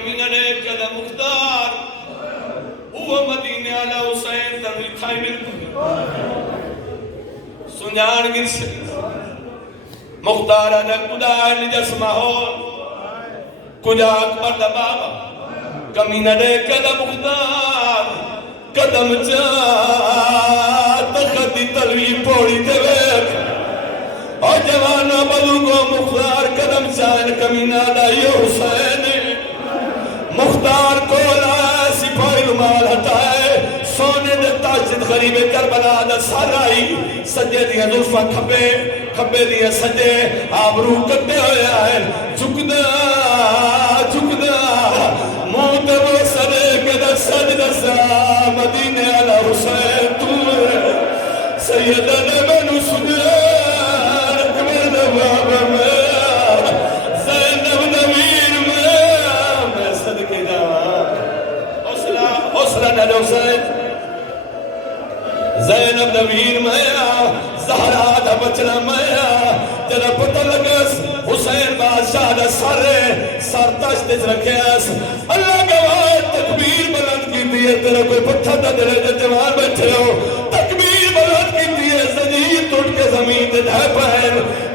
कमीना ने कदा मुख्तार वो मदीने आला हुसैन तभी खाई बिल्कुल सुनान गिस मुख्तार ने खुदा निजस्मा हो खुदा अकबर दा बाबा कमीना ने कदा मुख्तार कदम चा तखती तलवी पौड़ी देवे और जवाना बलूगो मुख्तार कदम चान कमीना दा यो हुसैन मुख्तार को लाया सिपाही रुमाल हटाए सोने दे ताजिद गरीबे करबला दा सराई सजे दिया जुल्फा खबे खबे दिया सजे आबरू कटे होया है झुकदा झुकदा मुंह ते वो सरे के दा सजदा सा मदीने आला हुसैन तू सैयदा ने मैनू सुना बाबा मैं ज़ैनब नवीर मैं सदके जावा हौसला हौसला न हुसैन ज़ैनब नवीर मैं ज़हरा दा बचना मैं तेरा पता लगस हुसैन बादशाह दा सर तश्त च रखियास अल्लाह गवाह तकबीर बुलंद कीती है तेरा कोई पत्थर दा दिले ते जवान बैठे हो तकबीर बुलंद कीती है ज़मीन टूट के जमीन ते ढह पैन